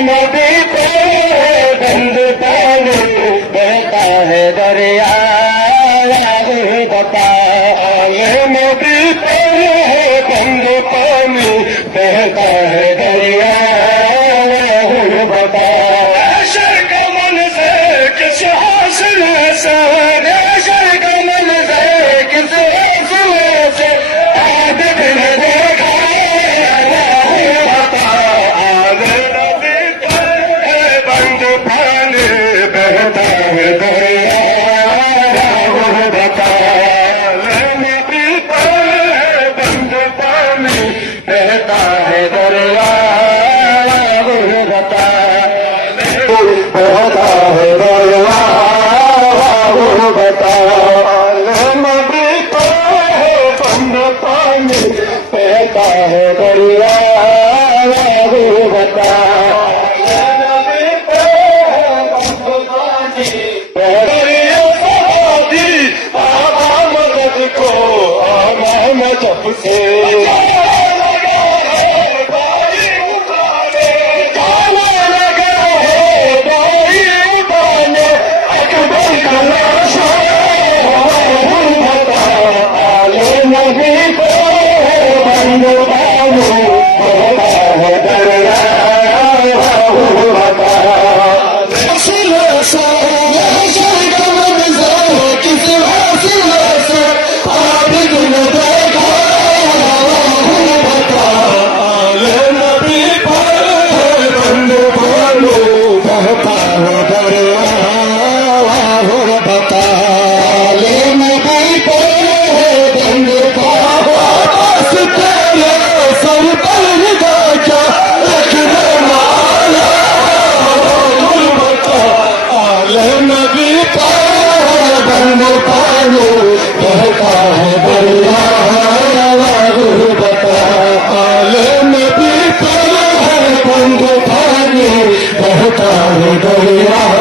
नदी पे बंद पानी बहता है दरिया, बता नदी पे बंद पानी बहता है दरिया, बता शर का मन से किस हासिल से, शर का मन से किस हासिल से आज दिन देखा, बता आगे नदी पे बंद पानी बहता है दरिया, बता नदी पे बंद पानी बहता है दरिया, बता बहता है दरिया, बता नदी पे बंद पानी बहता है दरिया, बता नदी पे बंद पानी दरिया, बाबा मदद को आना मैं जब से बहता है दरिया।